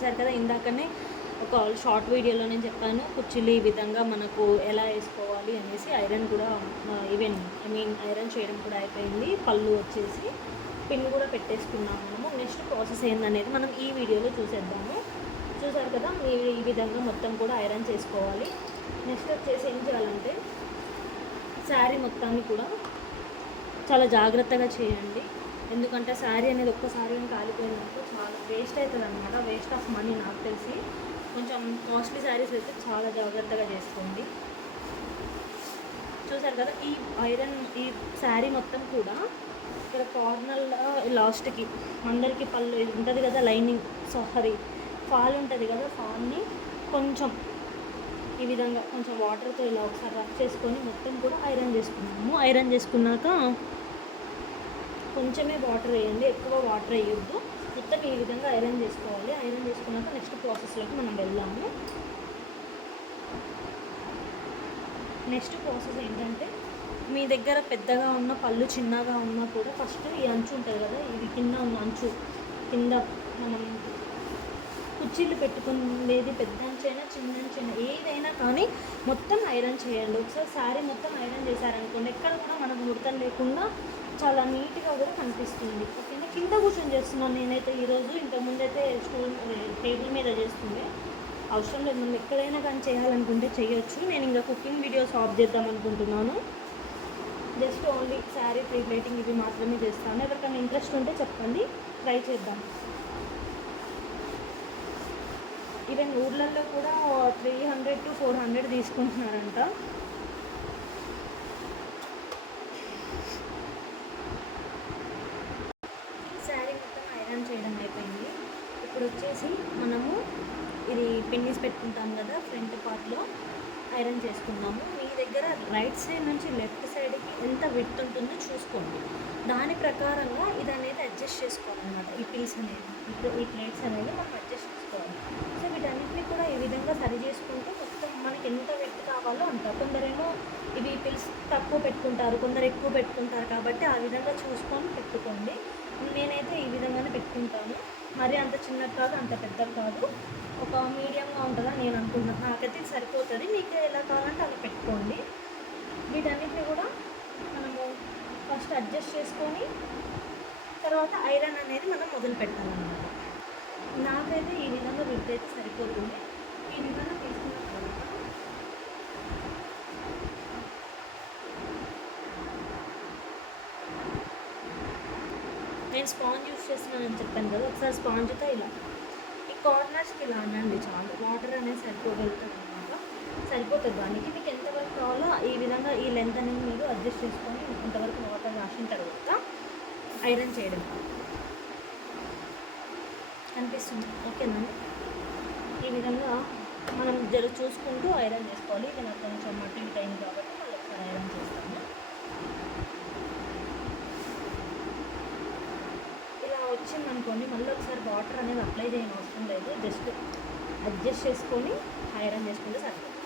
చూసారు కదా, ఇందాకనే ఒక షార్ట్ వీడియోలో నేను చెప్పాను కుర్చీలు ఈ విధంగా మనకు ఎలా వేసుకోవాలి అనేసి. ఐరన్ కూడా ఐరన్ చేయడం కూడా అయిపోయింది. పళ్ళు వచ్చేసి పిన్ కూడా పెట్టేసుకున్నాము మనము. నెక్స్ట్ ప్రాసెస్ ఏందనేది మనం ఈ వీడియోలో చూసేద్దాము. చూసారు కదా, మీరు ఈ విధంగా మొత్తం కూడా ఐరన్ చేసుకోవాలి. నెక్స్ట్ వచ్చేసి ఏం చేయాలంటే శారీ మొత్తాన్ని కూడా చాలా జాగ్రత్తగా చేయండి. ఎందుకంటే శారీ అనేది ఒక్కసారి కాలిపోయినప్పుడు చాలా వేస్ట్ అవుతుంది అనమాట. వేస్ట్ ఆఫ్ మనీ నాకు తెలిసి. కొంచెం కాస్ట్లీ శారీస్ అయితే చాలా జాగ్రత్తగా చేసుకోండి. చూసారు కదా, ఈ శారీ మొత్తం కూడా ఇక్కడ కార్నర్లో లాస్ట్కి అందరికీ పళ్ళు ఉంటుంది కదా, లైనింగ్ ఫాల్ ఉంటుంది కదా, ఫాల్ని కొంచెం ఈ విధంగా కొంచెం వాటర్తో ఇలా ఒకసారి రబ్ చేసుకొని మొత్తం కూడా ఐరన్ చేసుకున్నాము. ఐరన్ చేసుకున్నాక కొంచెమే వాటర్ వేయండి, ఎక్కువ వాటర్ వేయొద్దు. మొత్తం ఈ విధంగా ఐరన్ చేసుకోవాలి. ఐరన్ చేసుకున్నాక నెక్స్ట్ ప్రాసెస్లోకి మనం వెళ్దాము. నెక్స్ట్ ప్రాసెస్ ఏంటంటే, మీ దగ్గర పెద్దగా ఉన్న పళ్ళు చిన్నగా ఉన్నా కూడా ఫస్ట్ ఈ అంచు ఉంటుంది కదా, ఇది కింద ఉన్న అంచు కింద మనం కుర్చీలు పెట్టుకునేది పెద్ద అంచైనా చిన్న అంచైనా ఏదైనా కానీ మొత్తం ఐరన్ చేయండి. ఒకసారి శారీ మొత్తం ఐరన్ చేశారనుకోండి, ఎక్కడ కూడా మనకు ముడతలు లేకుండా చాలా నీట్గా కూడా కనిపిస్తుంది. ఓకేనా. కింద కూర్చొని చేస్తున్నాను నేనైతే ఈరోజు. ఇంతకుముందు అయితే టేబుల్ మీద చేస్తుండే. అవసరం లేదు, మనం ఎక్కడైనా కానీ చేయాలనుకుంటే చేయొచ్చు. నేను ఇంకా కుకింగ్ వీడియోస్ ఆఫ్ చేద్దాం అనుకుంటున్నాను. Just only sari pre plating ఇవి మాత్రమే చేస్తాను. ఎవరికైనా ఇంట్రెస్ట్ ఉంటే చెప్పండి, ట్రై చేద్దాం. ఈవెన్ ఊర్లలో కూడా 300 to 400 తీసుకుంటున్నారంట. శారీ మొత్తం ఐరన్ చేయడం అయిపోయింది. ఇప్పుడు వచ్చేసి మనము ఇది పిన్నిస్ పెట్టుకుంటాం కదా, ఫ్రంట్ పార్ట్లో ఐరన్ చేసుకున్నాము. మీ దగ్గర రైట్ సైడ్ నుంచి లెఫ్ట్ సైడ్కి ఎంత విడ్త్ ఉంటుందో చూసుకోండి. దాని ప్రకారంగా ఇది అనేది అడ్జస్ట్ చేసుకోవాలన్నమాట. ఈ పీస్ అనేది ఇప్పుడు ఈ ప్లేట్స్ అనేది మనం అడ్జస్ట్ చేసుకోవాలి. సో వీటన్నిటిని కూడా ఈ విధంగా సరి చేసుకుంటూ మొత్తం మనకి ఎంత విడ్త్ కావాలో అంత. కొందరేమో ఇవి పిల్స్ తక్కువ పెట్టుకుంటారు, కొందరు ఎక్కువ పెట్టుకుంటారు. కాబట్టి ఆ విధంగా చూసుకొని పెట్టుకోండి. నేనైతే ఈ విధంగానే పెట్టుకుంటాను. మరి అంత చిన్నది కాదు, అంత పెద్దది కాదు, ఒక మీడియంగా ఉంటుందా నేను అనుకుంటున్నాను. నాకైతే ఇది సరిపోతుంది. మీకు ఎలా కావాలంటే అలా పెట్టుకోండి. వీటన్నిటిని కూడా మనము ఫస్ట్ అడ్జస్ట్ చేసుకొని తర్వాత ఐరన్ అనేది మనం మొదలు పెట్టాలన్నమాట. నాకైతే ఈ విధంగా విడ్త్ అయితే సరిపోతుంది. ఈ విధంగా తీసుకున్న తర్వాత నేను స్పాంజ్ యూస్ చేస్తున్నానని చెప్పాను కదా, ఒకసారి స్పాంజ్తో ఇలా ఈ కార్నర్స్కి ఇలా అనండి చాలు. వాటర్ అనేది సరిపోగలుగుతుంది అనమాట. సరిపోతుంది దానికి. మీకు ఎంతవరకు కావాలో ఈ విధంగా ఈ లెంత్ అనేది మీరు అడ్జస్ట్ చేసుకొని ఇంతవరకు వాటర్ రాసిన తర్వాత ఐరన్ చేయడం కనిపిస్తుంది. ఓకేనా. ఈ విధంగా మనం చూసుకుంటూ ఐరన్ చేసుకోవాలి. ఇది నాకు కొంచెం మట్టి అయింది కాబట్టి మళ్ళీ ఒకసారి ఐరన్ చేస్తాము. వచ్చిందనుకోండి, మళ్ళీ ఒకసారి వాటర్ అనేది అప్లై చేయని అవసరం లేదు. జస్ట్ అడ్జస్ట్ చేసుకొని ఐరన్ చేసుకుంటే సరిపోతుంది.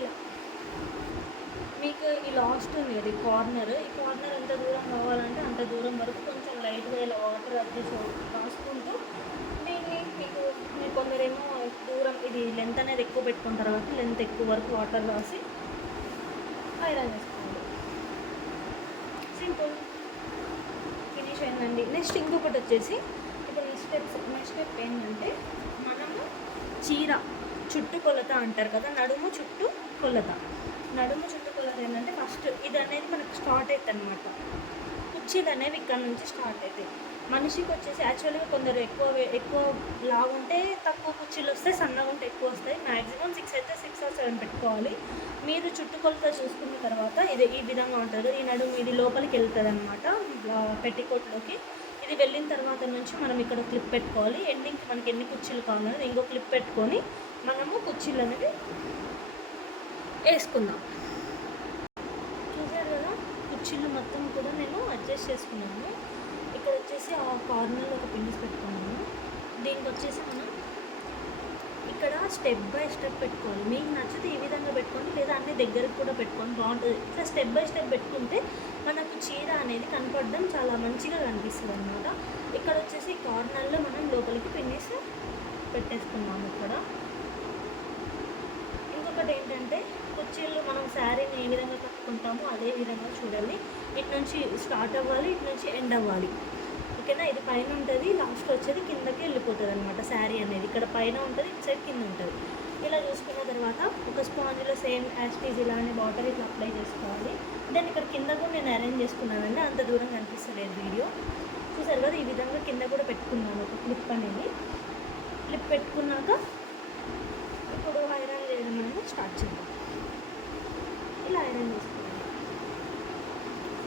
ఇలా మీకు ఈ లాస్ట్ ఉంది అది కార్నర్. ఈ కార్నర్ ఎంత దూరం కావాలంటే అంత దూరం వరకు కొంచెం లైట్గా ఇలా వాటర్ అడ్జస్ట్ రాసుకుంటూ దీన్ని మీరు కొందరేమో దూరం ఇది లెంత్ అనేది ఎక్కువ పెట్టుకుంటారు కాబట్టి లెంత్ ఎక్కువ వరకు వాటర్ రాసి ఐరన్ చేసుకోండి. సింపుల్, ఫినిష్ అయిందండి. నెక్స్ట్ ఇంకొకటి వచ్చేసి ఇప్పుడు నెక్స్ట్ స్టెప్ ఏంటంటే, మనము చీర చుట్టు కొలత అంటారు కదా, నడుము చుట్టూ కొలత ఏంటంటే ఫస్ట్ ఇది అనేది మనకు స్టార్ట్ అవుతుంది అనమాట. కుర్చీలు అనేవి ఇక్కడ నుంచి స్టార్ట్ అవుతాయి. మనిషికి వచ్చేసి యాక్చువల్గా కొందరు ఎక్కువ లావు ఉంటే తక్కువ కుర్చీలు వస్తాయి, సన్నగా ఉంటే ఎక్కువ వస్తాయి. మ్యాక్సిమం 6 అయితే 6 or 7 పెట్టుకోవాలి. మీరు చుట్టుకొలత చూసుకున్న తర్వాత ఇది ఈ విధంగా ఉంటుంది. ఈ నడుము ఇది లోపలికి వెళ్తుంది అనమాట, పెట్టికోట్లోకి. ఇది వెళ్ళిన తర్వాత నుంచి మనం ఇక్కడ క్లిప్ పెట్టుకోవాలి. ఎండింగ్కి మనకి ఎన్ని కుర్చీలు కావాలనేది ఇంకో క్లిప్ పెట్టుకొని మనము కుర్చీలు అనేది వేసుకుందాం. చూసారు కదా, కుర్చీలు మొత్తం కూడా నేను అడ్జస్ట్ చేసుకున్నాను. ఇక్కడ వచ్చేసి ఆ కార్నర్లో ఒక పిన్నిస్ పెట్టుకున్నాను. దీనికి వచ్చేసి మనం ఇక్కడ స్టెప్ బై స్టెప్ పెట్టుకోవాలి. మీకు నచ్చితే ఈ విధంగా పెట్టుకోండి, లేదా అన్ని దగ్గరకు కూడా పెట్టుకొని బాగుంటుంది. ఇట్లా స్టెప్ బై స్టెప్ పెట్టుకుంటే మనకు చీర అనేది కనపడడం చాలా మంచిగా కనిపిస్తుంది అనమాట. ఇక్కడ వచ్చేసి కార్నర్లో మనం లోపలికి పిన్నిస్ పెట్టేసుకున్నాము. ఇక్కడ ఇంకొకటి ఏంటంటే కుర్చీలు మనం శారీని ఏ విధంగా కట్టుకుంటామో అదే విధంగా చూడాలి. ఇటు నుంచి స్టార్ట్ అవ్వాలి, ఇటు నుంచి ఎండ్ అవ్వాలి. ఓకేనా, ఇది పైన ఉంటుంది, లాస్ట్ వచ్చేది కిందకి వెళ్ళిపోతుంది అనమాట. శారీ అనేది ఇక్కడ పైన ఉంటుంది, ఇటు సైడ్ కింద ఉంటుంది. ఇలా చూసుకున్న తర్వాత ఒక స్పాంజ్లో సేమ్ యాస్టీజ్ ఇలానే వాటర్ ఇట్లా అప్లై చేసుకోవాలి. దెన్ ఇక్కడ కింద కూడా నేను అరేంజ్ చేసుకున్నానండి, అంత దూరం కనిపిస్తలేదు వీడియో. చూసారు కదా, ఈ విధంగా కింద కూడా పెట్టుకున్నాను ఒక క్లిప్ అనేది. క్లిప్ పెట్టుకున్నాక ఇప్పుడు ఐరన్ చేయడం అనేది స్టార్ట్ చేద్దాం. ఇలా ఐరన్ చేసుకోవాలి.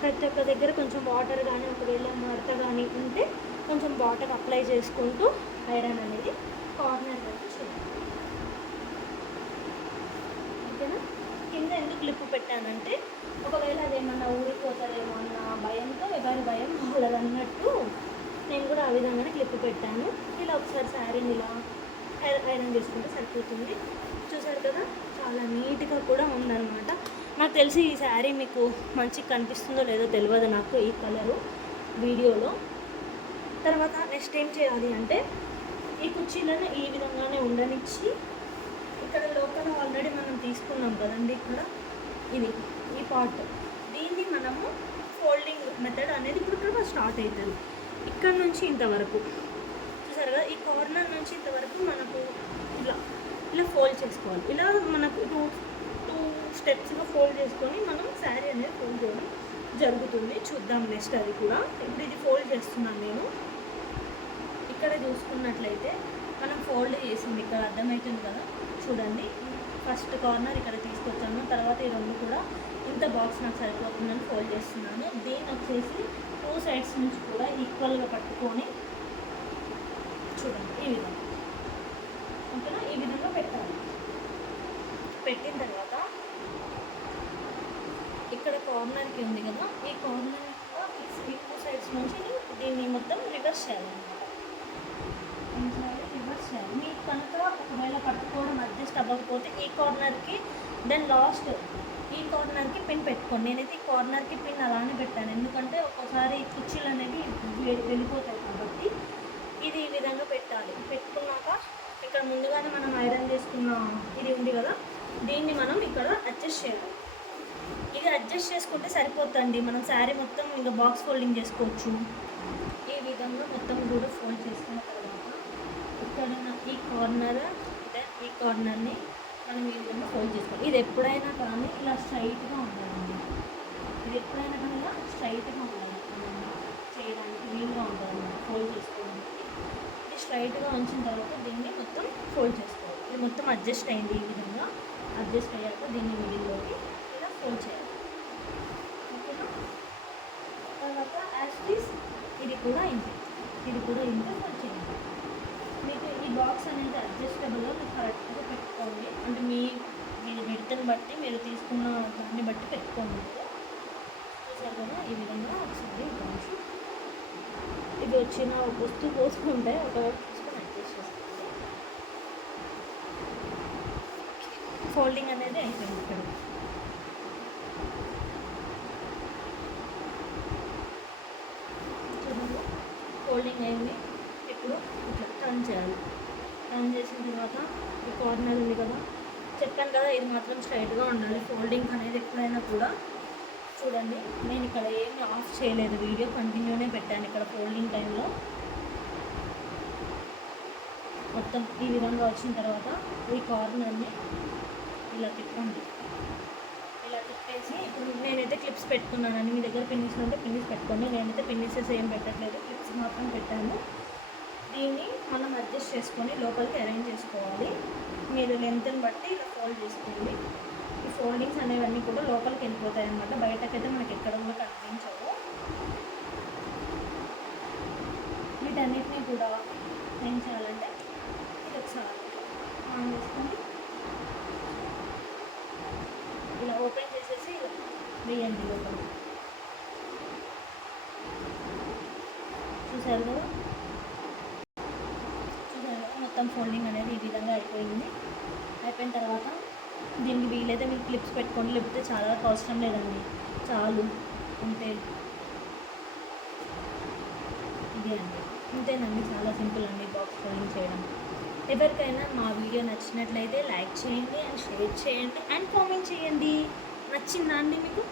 ప్రతి ఒక్క దగ్గర కొంచెం వాటర్ కానీ ఒకవేళ మడత కానీ ఉంటే కొంచెం వాటర్ అప్లై చేసుకుంటూ ఐరన్ అనేది కార్నర్ వరకు చేయాలి. ఓకేనా, కింద ఎందుకు క్లిప్ పెట్టానంటే ఒకవేళ అదేమన్నా ఊరిపోతుందేమో అన్న భయంతో, ఎవరి భయం వాళ్ళదన్నట్టు నేను కూడా ఆ విధంగానే క్లిప్ పెట్టాను. ఇలా ఒకసారి శారీని ఇలా ఐరన్ చేసుకుంటే సరిపోతుంది. చూసారు కదా, చాలా నీట్గా కూడా ఉందన్నమాట. నాకు తెలిసి ఈ శారీ మీకు మంచిగా కనిపిస్తుందో లేదో తెలియదు నాకు ఈ కలరు వీడియోలో. తర్వాత నెక్స్ట్ ఏం చేయాలి అంటే ఈ కుర్చీలను ఈ విధంగానే ఉండనిచ్చి ఇక్కడ లోపల ఆల్రెడీ మనం తీసుకున్నాం కదండి, ఇక్కడ ఇది ఈ పార్ట్, దీన్ని మనము ఫోల్డింగ్ మెథడ్ అనేది ఇప్పుడు ఇక్కడ స్టార్ట్ అవుతుంది. ఇక్కడ నుంచి ఇంతవరకు చూసారు కదా, ఈ కార్నర్ నుంచి ఇంతవరకు మనకు ఇలా ఇలా ఫోల్డ్ చేసుకోవాలి. ఇలా మనకు టూ స్టెప్స్గా ఫోల్డ్ చేసుకొని మనం శారీ అనేది ఫోల్డ్ చేయడం జరుగుతుంది. చూద్దాం నెక్స్ట్ అది కూడా. ఇప్పుడు ఇది ఫోల్డ్ చేస్తున్నాను నేను. ఇక్కడ చూసుకున్నట్లయితే మనం ఫోల్డ్ చేసింది ఇక్కడ అర్థమవుతుంది కదా, చూడండి. ఫస్ట్ కార్నర్ ఇక్కడ తీసుకొచ్చాను, తర్వాత ఈ రెండు కూడా ఇంత బాక్స్ నాకు సరిపోతుందని ఫోల్డ్ చేస్తున్నాను. దీన్ని వచ్చేసి టూ సైడ్స్ నుంచి కూడా ఈక్వల్గా పట్టుకొని చూడండి ఈ విధంగా. ఓకేనా, ఈ విధంగా పెట్టాలి. పెట్టిన తర్వాత ఇక్కడ కార్నర్కి ఉంది కదా, ఈ కార్నర్ ఈ టూ సైడ్స్ నుంచి దీన్ని మొత్తం రివర్స్ చేయాలన్నమాట. రివర్స్ చేయాలి. మీకు కనుక ఒకవేళ పట్టుకోవడం అడ్జస్ట్ అవ్వకపోతే ఈ కార్నర్కి, దెన్ లాస్ట్ ఈ కార్నర్కి పిన్ పెట్టుకోండి. నేనైతే ఈ కార్నర్కి పిన్ అలానే పెట్టాను, ఎందుకంటే ఒక్కోసారి కుర్చీలు అనేవి వెళ్ళిపోతాయి కాబట్టి. ఇది ఈ విధంగా పెట్టాలి. పెట్టుకున్నాక ఇక్కడ ముందుగానే మనం ఐరన్ చేసుకున్న ఇది ఉంది కదా, దీన్ని మనం ఇక్కడ అడ్జస్ట్ చేయాలి. ఇది అడ్జస్ట్ చేసుకుంటే సరిపోతుంది. మనం శారీ మొత్తం ఇంకా బాక్స్ ఫోల్డింగ్ చేసుకోవచ్చు. ఈ విధంగా మొత్తం కూడా ఫోల్డ్ చేసుకున్న తర్వాత ఇక్కడ ఈ కార్నర్, ఈ కార్నర్ని మనం ఈ విధంగా ఫోల్డ్ చేసుకోవాలి. ఇది ఎప్పుడైనా కానీ ఇలా స్ట్రైట్గా ఉండాలండి. ఇది ఎప్పుడైనా కానీ ఇలా స్ట్రైట్గా ఉండాలి, చేయడానికి వీలుగా ఉంటుంది ఫోల్డ్ చేసుకోవడానికి. ఇది స్ట్రైట్గా ఉంచిన తర్వాత దీన్ని మొత్తం ఫోల్డ్ చేసుకోవాలి. ఇది మొత్తం అడ్జస్ట్ అయింది. ఈ విధంగా అడ్జస్ట్ అయ్యాక దీన్ని మిడిల్లోకి ఇలా ఫోల్డ్ చేయాలి. ఓకేనా, తర్వాత యాస్టీస్ ఇది కూడా ఇంతే, ఇది కూడా ఇంతే ఫోల్డ్ చేయాలి. మీకు ఈ బాక్స్ అనేది అడ్జస్టబుల్గా మీరు కరెక్ట్గా పెట్టుకోండి. అంటే మీరు విడతను బట్టి, మీరు తీసుకున్న దాన్ని బట్టి పెట్టుకోండి. చూసారు కదా, ఈ విధంగా ఒకసారి బాక్స్ ఇది వచ్చిన వస్తువు పోసుకుంటే ఒకవేళ తీసుకొని అడ్జస్ట్ చేసుకోండి. ఫోల్డింగ్ అనేది అయిపోయింది. ఇక్కడ చూడండి ఫోల్డింగ్ అయింది. ఇప్పుడు ఇట్లా టర్న్ చేయాలి. టర్న్ చేసిన తర్వాత ఈ కార్నర్ ఉంది కదా, చెప్పాను కదా, ఇది మాత్రం స్ట్రైట్గా ఉండాలి. ఫోల్డింగ్ అనేది ఎప్పుడైనా కూడా చూడండి, నేను ఇక్కడ ఏమి ఆఫ్ చేయలేదు, వీడియో కంటిన్యూనే పెట్టాను. ఇక్కడ ఫోల్డింగ్ టైంలో మొత్తం ఈ విధంగా వచ్చిన తర్వాత ఈ కార్నర్ని ఇలా తిప్పండి. ఇలా తిప్పేసి ఇప్పుడు నేనైతే క్లిప్స్ పెట్టుకున్నానని, మీ దగ్గర పిన్నిస్ ఉంటే పిన్నిస్ పెట్టుకోండి. నేనైతే పిన్నిసెస్ ఏం పెట్టట్లేదు, క్లిప్స్ మాత్రం పెట్టాను. దీన్ని మనం అడ్జస్ట్ చేసుకొని లోపలికి అరేంజ్ చేసుకోవాలి. మీరు లెంత్ని బట్టి ఇలా ఫోల్డ్ చేసుకోండి. ఈ ఫోల్డింగ్స్ అనేవన్నీ కూడా లోపలికి వెళ్ళిపోతాయి అన్నమాట, బయటకైతే మనకి ఎక్కడ కూడా కనిపించవు. వీటన్నిటిని కూడా ఏం చేయాలంటే ఇది ఒకసారి ఆన్ చేసుకొని ఇలా ఓపెన్ చేసేసి వేయండి లోపలికి. చూసారు కదా, మొత్తం ఫోల్డింగ్ అనేది ఈ విధంగా అయిపోయింది. అయిపోయిన తర్వాత దీనికి వీలైతే మీకు క్లిప్స్ పెట్టుకోండి, లేకపోతే చాలా అవసరం లేదండి, చాలు అంతే. ఇదే అండి, ఇంతేనండి, చాలా సింపుల్ అండి బాక్స్ ఫోల్డింగ్ చేయడం. ఎవరికైనా మా వీడియో నచ్చినట్లయితే లైక్ చేయండి అండ్ షేర్ చేయండి అండ్ కామెంట్ చేయండి. నచ్చిందా అండి మీకు?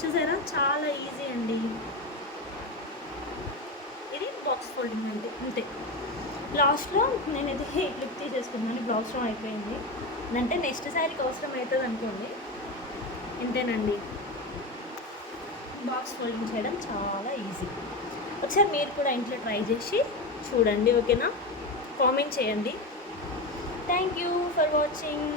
చూసారా, చాలా ఈజీ అండి. ఇది బాక్స్ ఫోల్డింగ్ అంటే అంతే. లాస్ట్లో నేనైతే క్లిప్ తీసేసుకున్నాను, ఇప్పుడు అవసరం అయిపోయింది అంటే నెక్స్ట్ శారీకి అవసరం అవుతుంది అనుకోండి. ఇంతేనండి, బాక్స్ ఫోల్డింగ్ చేయడం చాలా ఈజీ. ఒకసారి మీరు కూడా ఇంట్లో ట్రై చేసి చూడండి, ఓకేనా? కామెంట్ చేయండి. Thank you for watching.